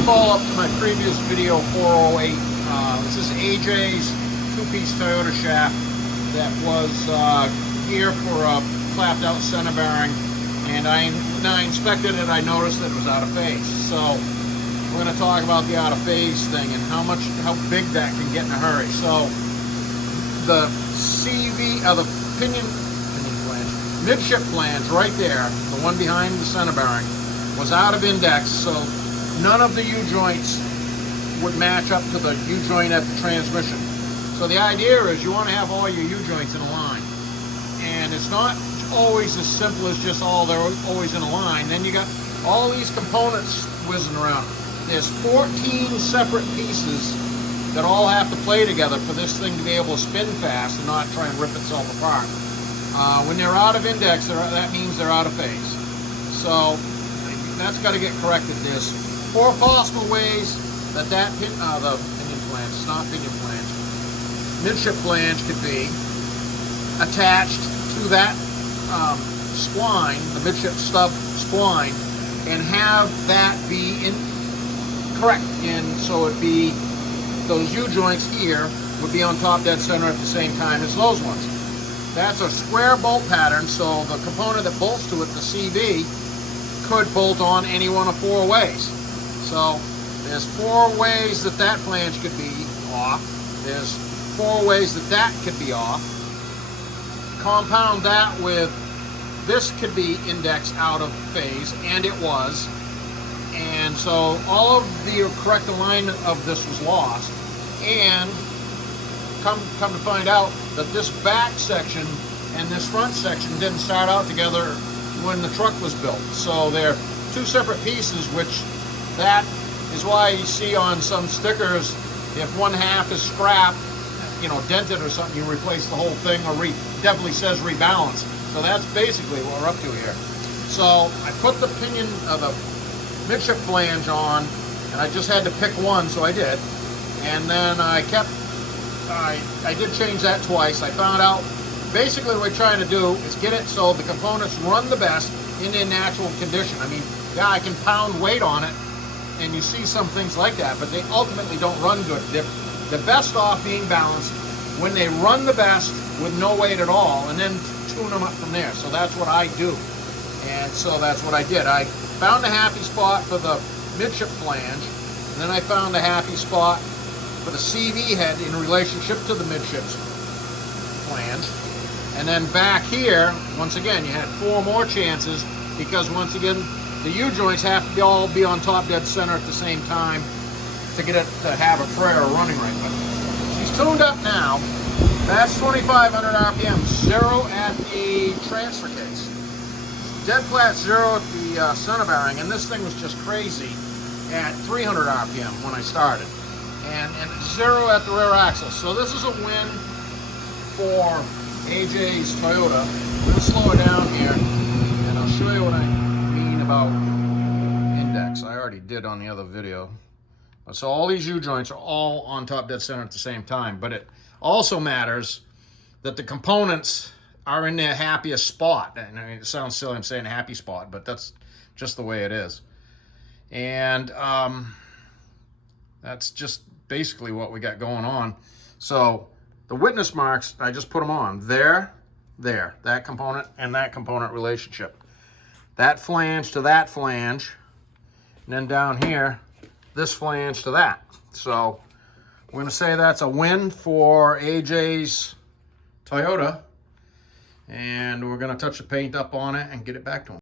a follow-up to my previous video 408. This is AJ's two-piece Toyota shaft that was here for a clapped out center bearing, and when I inspected it, I noticed that it was out of phase. So we're going to talk about the out of phase thing and how big that can get in a hurry. So the the midship flange right there, the one behind the center bearing, was out of index, so none of the U-joints would match up to the U-joint at the transmission. So the idea is you want to have all your U-joints in a line. And it's not always as simple as just they're always in a line. Then you got all these components whizzing around. There's 14 separate pieces that all have to play together for this thing to be able to spin fast and not try and rip itself apart. When they're out of index, that means they're out of phase. So that's got to get corrected. There's 4 possible ways that the pinion flange, it's not pinion flange, midship flange could be attached to that spline, the midship stub spline, and have that be correct. And so it'd be those U-joints here would be on top dead center at the same time as those ones. That's a square bolt pattern, so the component that bolts to it, the CV, could bolt on any one of 4 ways. So there's 4 ways that flange could be off. There's 4 ways that could be off. Compound that with this could be index out of phase, and it was. And so all of the correct alignment of this was lost. And come to find out that this back section and this front section didn't start out together when the truck was built. So they're 2 separate pieces, which that is why you see on some stickers, if one half is scrap, dented or something, you replace the whole thing, or definitely says rebalance. So that's basically what we're up to here. So I put the midship flange on, and I just had to pick one, so I did. And then I did change that twice. I found out basically what we're trying to do is get it so the components run the best in their natural condition. I mean, yeah, I can pound weight on it, and you see some things like that, but they ultimately don't run good. They're best off being balanced when they run the best with no weight at all, and then tune them up from there. So that's what I do. And so that's what I did. I found a happy spot for the midship flange, and then I found a happy spot for the CV head in relationship to the midship flange. And then back here, once again, you had 4 more chances, because once again, the U-joints have to all be on top dead center at the same time to get it to have a prayer running right. But she's tuned up now. That's 2,500 RPM, 0 at the transfer case. Dead flat 0 at the center bearing, and this thing was just crazy at 300 RPM when I started. And 0 at the rear axle. So this is a win for AJ's Toyota. I'm going to slow it down here, and I'll show you what I mean about index. I already did on the other video. So all these U-joints are all on top dead center at the same time, but it also matters that the components are in their happiest spot. And I mean, it sounds silly I'm saying happy spot, but that's just the way it is. And that's just basically what we got going on. So the witness marks, I just put them on. There, that component and that component relationship. That flange to that flange, and then down here, this flange to that. So we're gonna say that's a win for AJ's Toyota, and we're gonna touch the paint up on it and get it back to him.